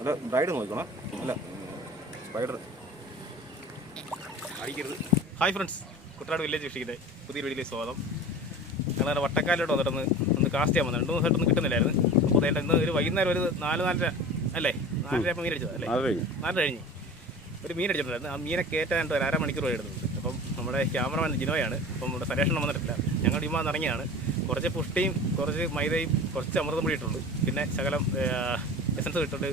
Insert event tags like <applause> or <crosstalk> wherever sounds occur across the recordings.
അല്ല ബ്രൈഡ് നോക്കണം അല്ല സ്പൈഡർ അടിക്കരുത്. ഹായ് ഫ്രണ്ട്സ് കുട്ടനാട് വില്ലേജ് ഫിഷിങ്ങിന്റെ പുതിയ വീഡിയോയിലേക്ക് സ്വാഗതം. ഞങ്ങളങ്ങനെ വട്ടക്കാലിലോട്ട് വന്നിട്ടൊന്ന് ഒന്ന് കാസ്റ്റ് ചെയ്യാൻ വന്നു രണ്ട് ദിവസമായിട്ടൊന്നും കിട്ടുന്നില്ലായിരുന്നു. അപ്പോൾ അതേണ്ട ഇന്ന് ഒരു വൈകുന്നേരം ഒരു നാല് നാലര അല്ലേ? നാലര ആയപ്പോൾ മീൻ അടിച്ചത് അല്ലേ? നാലര കഴിഞ്ഞ്. ഒരു മീൻ അടിച്ചിട്ടുണ്ടായിരുന്നു. ആ മീനെ കയറ്റാനായിട്ട് ഒരു അരമണിക്കൂർ എടുത്തത് അപ്പം നമ്മുടെ ക്യാമറമാൻ ജിനോയാണ്. അപ്പം നമ്മുടെ സരേഷണം വന്നിട്ടില്ല. ഞങ്ങൾ ഇമ്മ ഇറങ്ങിയാണ്. കുറച്ച് പുഷ്ടിയും കുറച്ച് മൈദയും കുറച്ച് അമൃതം കൂടി ഇട്ടുണ്ട് പിന്നെ ശകലം എസൻസ് ഇട്ടിട്ട്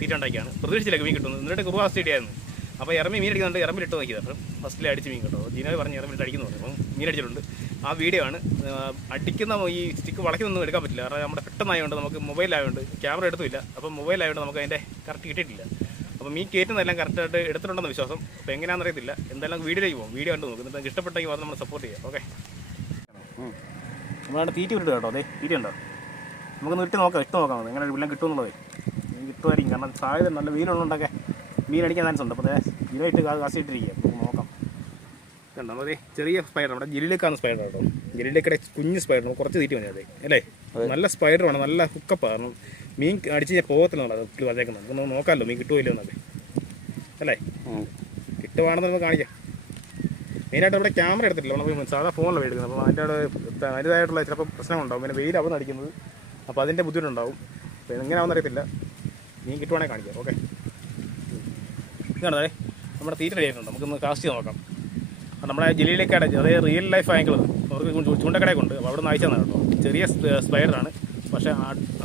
തീറ്റ ഉണ്ടാക്കിയാണ് പ്രതീക്ഷിച്ചില്ല മീൻ കിട്ടുന്നത് എന്നിട്ട് കുറുവാ സ്റ്റേഡിയായിരുന്നു അപ്പോൾ ഇറമി മീൻ അടിക്കുന്നുണ്ട്. ഇറമിലിട്ട് നോക്കിയത്. അപ്പം ഫസ്റ്റിൽ അടിച്ച് മീൻ കിട്ടും. ജീനോ പറഞ്ഞ് ഇറമിലിട്ട് അടിക്കുന്നു അപ്പം മീൻ അടിച്ചിട്ടുണ്ട്. ആ വീഡിയോ ആണ്. അടിക്കുന്ന ഈ സ്റ്റിക്ക് വളയ്ക്കുന്നൊന്നും എടുക്കാൻ പറ്റില്ല. കാരണം നമ്മുടെ പെട്ടെന്നായതുകൊണ്ട് നമുക്ക് മൊബൈലായതുകൊണ്ട് ക്യാമറ എടുത്തില്ല അപ്പം മൊബൈലായതുകൊണ്ട് നമുക്ക് അതിന്റെ കറക്റ്റ് കിട്ടിയിട്ടില്ല. അപ്പോൾ മീൻ കയറ്റുന്നതെല്ലാം കറക്റ്റായിട്ട് എടുത്തിട്ടുണ്ടെന്ന് വിശ്വാസം. അപ്പോൾ എങ്ങനെയാണെന്ന് അറിയത്തില്ല എന്തായാലും വീഡിയോയിലേക്ക് പോകും വീഡിയോ കണ്ട് നോക്കും. നിങ്ങൾക്ക് ഇഷ്ടപ്പെട്ടെങ്കിൽ മാത്രം നമ്മൾ സപ്പോർട്ട് ചെയ്യാം ഓക്കെ നമ്മളവിടെ തീറ്റി വിട്ടു കേട്ടോ. അതെ തീറ്റ ഉണ്ടോ നമുക്കൊന്ന് ഇട്ട് നോക്കാം. ഇട്ട് നോക്കാം. എങ്ങനെ വെള്ളം കിട്ടുമെന്നുള്ളത്. കിട്ടുമായിരിക്കും കാരണം സാധ്യത നല്ല വെയിലുള്ളതുകൊണ്ടൊക്കെ മീൻ അടിക്കാൻ ചാൻസ് ഉണ്ട് അപ്പോൾ ഇരയിട്ട് കാശിട്ടിരിക്കുക നമുക്ക് നോക്കാം. കണ്ടോ? മതി ചെറിയ സ്പൈഡർ നമ്മുടെ ജില്ലിലേക്കാണ് സ്പൈഡർ കേട്ടോ. ജില്ലിലേക്കിടെ കുഞ്ഞ് സ്പൈഡർ കുറച്ച് തീറ്റി മതി അതെ. അല്ലേ? നല്ല സ്പൈഡർ വേണം. നല്ല ഹുക്കപ്പാണ് മീൻ അടിച്ച് കഴിഞ്ഞാൽ പോകത്തില്ല അത് വന്നേക്കുന്നത്. നമുക്ക് നോക്കാമല്ലോ മീൻ കിട്ടുമല്ലോ എന്നത് അല്ലേ? കിട്ടുവാണെന്ന് നമുക്ക് കാണിക്കാം. മെയിനായിട്ട് നമ്മുടെ ക്യാമറ എടുത്തിട്ടില്ല. നമ്മൾ സാധാ ഫോണിലാണ് എടുക്കുന്നത് അപ്പോൾ അതിന്റെ അവിടെ അതിന്റെതായിട്ടുള്ള ചിലപ്പോൾ പ്രശ്നങ്ങളുണ്ടാവും. പിന്നെ വെയിലാവുന്ന അടിക്കുന്നത്. അപ്പോൾ അതിന്റെ ബുദ്ധിമുട്ടുണ്ടാവും. അപ്പോൾ എങ്ങനെയാണെന്ന് അറിയത്തില്ല. മീൻ കിട്ടുവാണെങ്കിൽ കാണിക്കാം ഓക്കെ ഇതാണ് നമ്മുടെ തീറ്റ റെഡി ആയിട്ടുണ്ട്. നമുക്കൊന്ന് കാസ്റ്റ് ചെയ്ത് നോക്കാം. നമ്മുടെ ജില്ലയിലേക്കാണ് അതായത് റിയൽ ലൈഫ് ആംഗിൾ അവർക്ക് ചൂണ്ടക്കടയൊക്കെ അപ്പോൾ അവിടെ നിന്ന് അയച്ചതാണ് കേട്ടോ. ചെറിയ സ്പൈഡറാണ് പക്ഷേ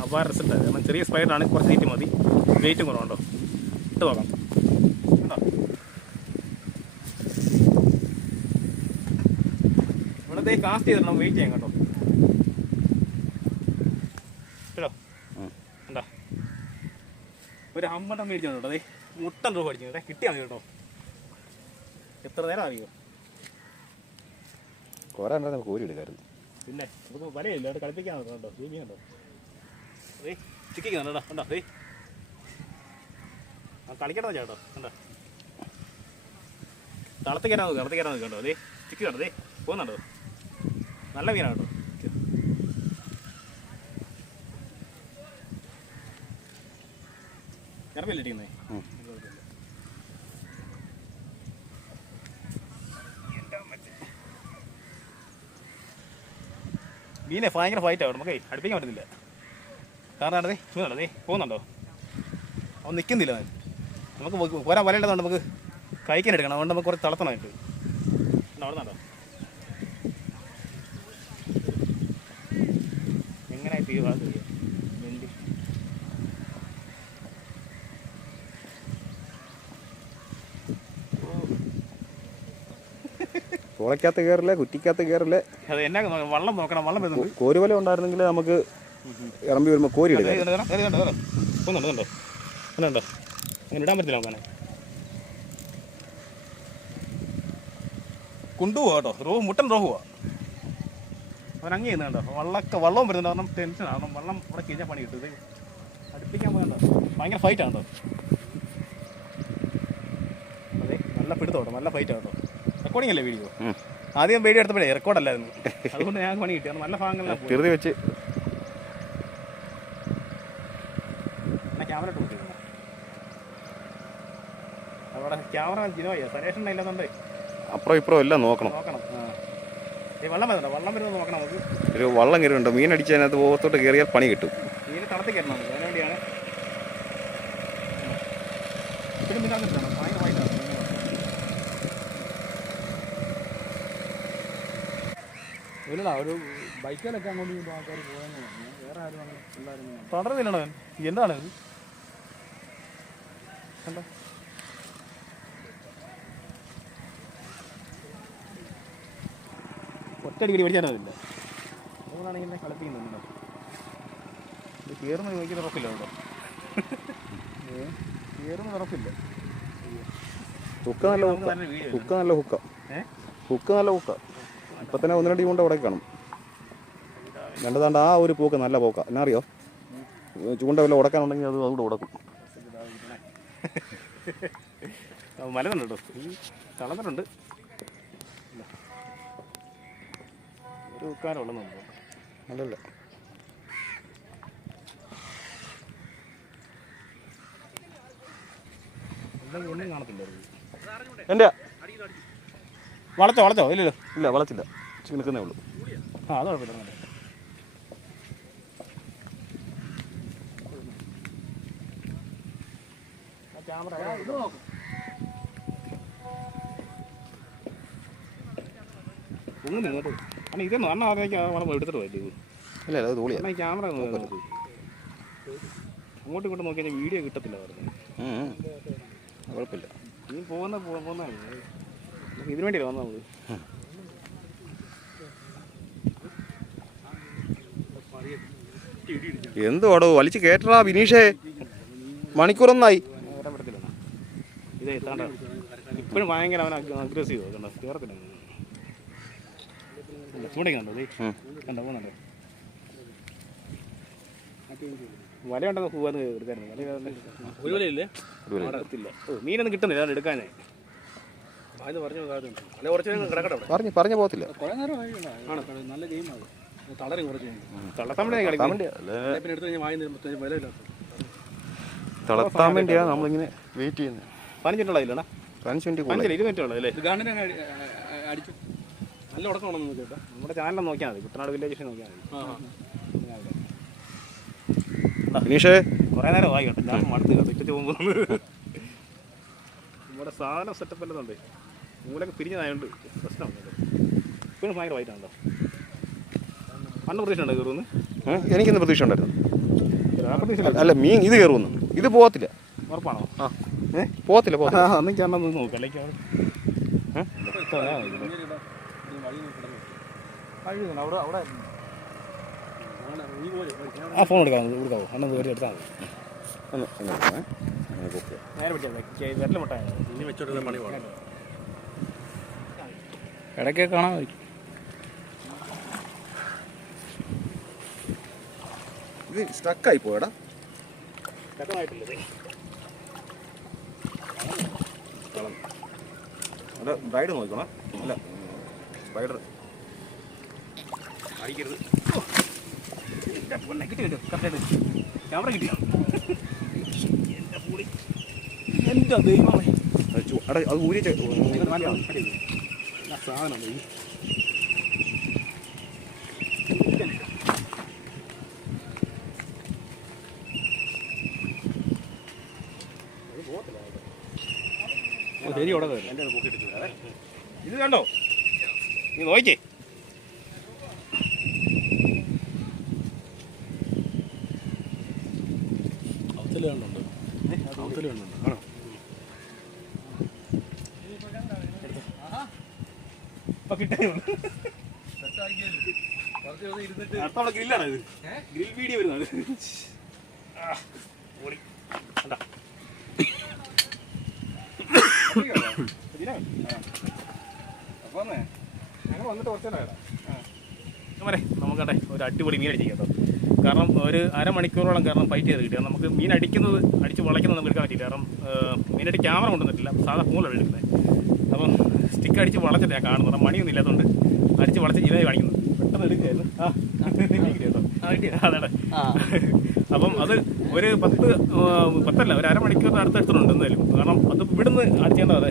അപാര റിസൾട്ട് കാരണം ചെറിയ സ്പൈഡറാണ് കുറച്ച് തീറ്റ മതി. വെയിറ്റും കുറവുണ്ടോ ഇട്ട് നോക്കാം? ഇവിടത്തെ കാസ്റ്റ് ചെയ്തിട്ടുണ്ടോ വെയിറ്റ് ചെയ്യാം കേട്ടോ കണ്ടാ ഒരു അമ്പട്ടം മേടിച്ചു കേട്ടോ. അതെ മുട്ടൻ രൂപ അടിച്ചു കേട്ടോ കിട്ടിയാൽ മതി കേട്ടോ. എത്ര നേരം അറിയോ കുറെ നമുക്ക് കോരി എടുക്കായിരുന്നു. പിന്നെ നമുക്ക് വലയില്ല. അവിടെ കളിപ്പിക്കാൻ നോക്കാം കേട്ടോ. ഈ മീൻ കണ്ടോ? ചിക്കിക്കുന്നുണ്ടോ കണ്ടോ? ഏയ് ആ കളിക്കണം ചേട്ടോ കണ്ടോ തളത്ത് കയറാൻ നോക്കുക തളത്ത് കയറാൻ നോക്കുക കേട്ടോ അതേ ചിക്കി കണ്ടോ? അതേ പോകുന്നുണ്ടോ? നല്ല മീനാണ് കേട്ടോ. ഉം. മീനെ ഭയങ്കര ഫൈറ്റ് ആവും. നമുക്ക് അടുപ്പിക്കാൻ പറ്റുന്നില്ല. കാരണം നടന്നേ ചൂന്നുണ്ടോ പോകുന്നുണ്ടോ? അവൻ നിൽക്കുന്നില്ല നമുക്ക് പോരാൻ വലയില്ലെന്നുണ്ട് നമുക്ക്. കഴിക്കാൻ എടുക്കണം. അതുകൊണ്ട് നമുക്ക് കുറച്ച് തളർത്തണമായിട്ട്. നടന്നുണ്ടോ എങ്ങനെയായിട്ട് ഈ തീരുമാനം ചെയ്യാം മെന്റി തുളയ്ക്കകത്ത് കയറില്ല കുറ്റിക്കകത്ത് കയറില്ല. അത് എന്നാ വള്ളം നോക്കണം വള്ളം വരുന്നുണ്ട്. കോരുവല ഉണ്ടായിരുന്നെങ്കിൽ നമുക്ക് ഇറമ്പി വരുമ്പോൾ കോരി എടുക്കാം ഇടാൻ പറ്റില്ല നോക്കാനെ കൊണ്ടുപോവാ കേട്ടോ. റോ മുട്ടൻ റോഹുവാ അവൻ അങ്ങ് ചെയ്യുന്നുണ്ടോ വള്ളൊക്കെ വള്ളവും വരുന്നുണ്ട്. കാരണം ടെൻഷൻ കാരണം വള്ളം ഇവിടെ കഴിഞ്ഞാൽ പണി കിട്ടും. ഇത് അടുപ്പിക്കാൻ പോകണ്ടോ ഭയങ്കര ഫൈറ്റാണ് ആണോ അതെ നല്ല പിടുത്തം കേട്ടോ. നല്ല ഫൈറ്റ് കേട്ടോ. റെക്കോർഡിംഗ് അല്ലേ വീഡിയോ ആദ്യം വീഡിയോ എടുത്തപ്പോഴേ റെക്കോർഡല്ലായിരുന്നു <laughs> അതുകൊണ്ട് ഞാൻ പണി കിട്ടിയത് നല്ല ഭാഗങ്ങളിലാണ് തിരുതി വെച്ച്. ക്യാമറ ഇട്ട് കൊടുത്തിരുന്നു അവിടെ ക്യാമറ ജിനോയ്യ സരേഷൻ ഇല്ലാത്തതുകൊണ്ട് അപ്പുറം ഇപ്പുറം എല്ലാം നോക്കണം. നോക്കണം. ഈ വള്ളം വരുന്നുണ്ടോ? വള്ളം വരുന്നത് നോക്കണം നമുക്ക്. ഒരു വള്ളം കയറിയുണ്ട്? മീൻ അടിച്ചതിനകത്ത് പോകത്തോട്ട് കയറിയാൽ പണി കിട്ടും. ഇതിന് തളത്തി കയറ്റണം നമുക്ക് അതിന് വേണ്ടിയാണ്. ഇപ്പോഴും പിന്നെ വന്നിട്ടാണ് ഭയങ്കര വൈകിട്ടാണ് ഇല്ലടാ ഒരു ബൈക്കിലൊക്കെ അങ്ങോട്ട് ഇങ്ങോട്ടും ആൾക്കാർ പോകുന്നു വേറെ ആരും അങ്ങനെ എന്താണ് ഇത്? കണ്ടോ? ഒറ്റയടിക്കടി മേടിച്ചാലില്ല അതുകൊണ്ടാണ് ഇങ്ങനെ കളിപ്പിക്കുന്നുണ്ടോ ഇത് കയറുന്ന ചോദിക്കുന്ന ഉറപ്പില്ല കേട്ടോ കയറുന്ന ഉറപ്പില്ല ഹുക്ക നല്ല ഹുക്ക. ഹുക്ക നല്ല വീഡിയോ ഹുക്ക് നല്ല ഹുക്ക. ഏ? ഹുക്ക് നല്ല ഹുക്ക. ഇപ്പൊ തന്നെ ഒന്ന് രണ്ട് ചൂണ്ട ഉടക്കി കാണും. രണ്ടതാണ്ട് ആ ഒരു പോക്ക് നല്ല പോക്ക. എന്നാ അറിയോ? ചൂണ്ട വല്ല ഉടക്കാനുണ്ടെങ്കിൽ അത് അതുകൂടെ ഉടക്കും. മലന്നുണ്ട് കേട്ടോ തളന്നിട്ടുണ്ട് ഒരു ഉക്കാരം നല്ലല്ല? തോന്നുന്നു അല്ലല്ല എന്റെ വളച്ചോ വളച്ചോ ഇല്ലല്ലോ. ഇല്ല വളച്ചില്ല. നിൽക്കുന്നേ ഉള്ളൂ. ആ അത് കുഴപ്പമില്ല. ഒന്നും നിങ്ങോട്ട് അണ്ണ ഇതൊന്നും അണ്ണ അതിലേക്ക് വളം എടുത്തിട്ട് പോയില്ലേ ഇത്? ഇല്ല ഇല്ല അത് തോളിയാ. അണ്ണ ക്യാമറ അങ്ങോട്ടും ഇങ്ങോട്ടും നോക്കിയാൽ വീഡിയോ കിട്ടത്തില്ല പറഞ്ഞു. കുഴപ്പമില്ല. നീ പോകുന്ന പോ- പോകുന്ന. ഇതിനു വേണ്ടി വന്നു നമ്മൾ എന്തുവാടോ വലിച്ച് കേട്ടടാ ബിനീഷേ മണിക്കൂറൊന്നായി. ഇത് എത്താണ്ട ഇപ്പോഴും ഭയങ്കര അവൻ അഗ്രസീവ് കണ്ടോ? കയറത്തില്ല ചൂണ്ടയ്ക്ക് കണ്ടോ? കണ്ടോ? പോകുന്നുണ്ടോ. വല ഉണ്ടെന്ന് പോവാന്ന് എടുക്കായിരുന്നു മീനൊന്നും കിട്ടുന്നില്ല. എടുക്കാനേ പറഞ്ഞു പറഞ്ഞു പറഞ്ഞു പോകത്തില്ല. കുറേ നേരം ആയിട്ടുണ്ട്. നല്ല ഗെയിമാണ് തളരും കുറച്ച് കഴിഞ്ഞ്. തള്ളത്തമ്മഴേ തളർത്താൻ വേണ്ടിയാണ് നമ്മളിങ്ങനെ വെയിറ്റ് ചെയ്യുന്നത് പതിനഞ്ചിനുള്ള ഇല്ലണ പതിനഞ്ച് മിനിറ്റ് നല്ല ഉടക്കമാണെന്ന് കേട്ടോ. നമ്മുടെ ചാനൽ നോക്കിയാൽ മതി. കുട്ടനാട് വില്ലേജ് നോക്കിയാൽ മതി. ആ ബിനീഷേ കുറേ നേരം വായിക്കട്ടെ കേട്ടോ. ഞാൻ മടുത്ത് കേട്ടോ ഇട്ടിട്ട് പോകുമ്പോൾ നമ്മുടെ സാധനം സെറ്റപ്പ് എല്ലാം ഉണ്ട് മൂലൊക്കെ പിരിഞ്ഞതായതുകൊണ്ട് പ്രശ്നമാണ്. പിന്നെ ഭയങ്കര വൈറ്റാണല്ലോ അന്ന് പ്രതീക്ഷ ഉണ്ടോ കയറുമെന്ന്? എനിക്കിന്ന് പ്രതീക്ഷ ഉണ്ടായിരുന്നു. പ്രതീക്ഷ അല്ല മീൻ ഇത് കയറുമെന്ന്. ഇത് പോകത്തില്ല. ഉറപ്പാണോ? ആ. ഏ? പോകത്തില്ല പോകത്തില്ല. ആ അന്ന് നോക്കാം. അല്ലെങ്കിൽ ഫോൺ എടുക്കാം. കൊടുക്കാവോ അന്ന് കയറി എടുത്താൽ മതി. നേരെ പറ്റിയാൽ വിരൽ മുട്ടായ. ഇനി വെച്ചോട്ട് പണി പോകണം. ഇടയ്ക്ക് കാണാൻ മതി ഇത് സ്റ്റക്കായി പോയടാ. അല്ല ബ്രൈഡ് നോക്കണം അല്ല സ്പൈഡർ അടിക്കരുത്. കിട്ടി കിട്ടും കറക്റ്റായിട്ട് ക്യാമറ കിട്ടിയോ? എന്റെ പൊളി. എന്റെ ദൈവമേ. അടാ അത് ഊരി സാധനം ശരി ഇത് കണ്ടോ? നീ കണ്ടുണ്ട് അവസൽ കണ്ടുണ്ട് ആണോ ഗ്രില്ലാണ് ഇത്. ഗ്രിൽ വീഡിയോ വരുന്നത് നമുക്കട്ടെ ഒരു അടിപൊളി മീൻ അടിച്ചു കേട്ടോ. കാരണം ഒരു അരമണിക്കൂറോളം കാരണം ഫൈറ്റ് ചെയ്ത് കിട്ടിയത് നമുക്ക് മീൻ അടിക്കുന്നത് അടിച്ച് വളയ്ക്കുന്നത് നമുക്ക് എടുക്കാൻ പറ്റില്ല കാരണം മീനായിട്ട് ക്യാമറ കൊണ്ടുവന്നിട്ടില്ല. സാധാ ഫോണിലാണ് എടുക്കുന്നത്. അപ്പം സ്റ്റിക്ക് അടിച്ച് വളച്ചിട്ട് ഞാൻ കാണുന്നത്. മണിയൊന്നും ഇല്ലാത്തതുകൊണ്ട് അടിച്ച് വളച്ച് ജീവനായി കാണിക്കുന്നത് പെട്ടെന്ന് എടുക്കുകയായിരുന്നു. ആ. അപ്പം അത് ഒരു പത്ത് പത്തല്ല ഒരു അരമണിക്കൂർ അടുത്തെടുത്തിട്ടുണ്ട് എന്തായാലും. കാരണം അത് ഇവിടുന്ന് അടിച്ചേണ്ടത് അതെ.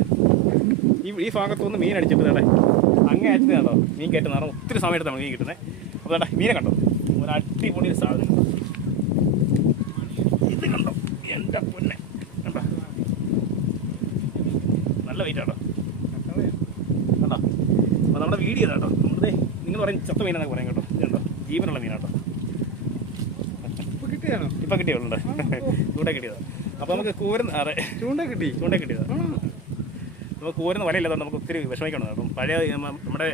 ഈ ഈ ഭാഗത്തുനിന്ന് മീൻ അടിച്ചിട്ട് അങ്ങനെ അങ്ങേ അടിച്ചത് കേട്ടോ മീൻ കയറ്റുന്ന കാരണം ഒത്തിരി സമയം എടുത്താണ് മീൻ കിട്ടുന്നത്. അപ്പോൾ കേട്ടെ മീനെ കണ്ടോ? ഒരു അടിപൊളി സാധനം. ഇത് കണ്ടോ? എന്റെ പൊന്നെ. കണ്ടോ? നല്ല വെയിറ്റ് കണ്ടോ കേട്ടോ നമ്മുടെ നിങ്ങൾ പറയും ചത്ത മീനാണെന്ന് പറയാം കേട്ടോ. കണ്ടോ ജീവനുള്ള മീനാട്ടോ. ഇപ്പം കിട്ടിയുണ്ട് ചൂണ്ട കിട്ടിയതാണ് അപ്പോൾ നമുക്ക് കൂരുന്ന അതെ. ചൂണ്ട കിട്ടി. ചൂണ്ട കിട്ടിയതാണ് നമുക്ക് കൂരുന്ന വലയില്ലാത്തതുകൊണ്ട് നമുക്ക് ഒത്തിരി വിഷമിക്കണം അപ്പം പഴയ നമ്മ- നമ്മുടെ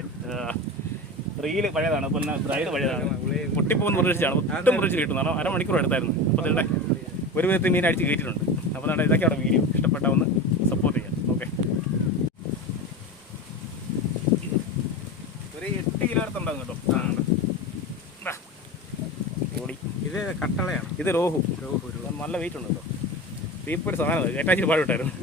റീൽ പഴയതാണ്. അപ്പം ഡ്രൈവ് പഴയതാണ്. പൊട്ടിപ്പോകുന്ന മുറിച്ചാണ് ഒട്ടും മുറിച്ച് കിട്ടുന്നതാണ് അരമണിക്കൂർ എടുത്തായിരുന്നു. അപ്പോൾ ഒരു വിധത്തിൽ മീൻ അടിച്ച് കയറ്റിയിട്ടുണ്ട്. അപ്പോൾ ഇതൊക്കെ അവിടെ വീഡിയോ ഇഷ്ടപ്പെട്ട ഒന്ന് സപ്പോർട്ട് ചെയ്യാം ഓക്കെ ഒരു എട്ട് അടുത്തുണ്ടാകും കേട്ടോ ഇത് കട്ടളയാണ്. ഇത് രോഹു രോഹു നല്ല വെയിറ്റ് ഉണ്ട്? കേട്ടോ തീപ്പൊരു സാധനം ഏറ്റാച്ചിട്ട് പാടിവിട്ടായിരുന്നു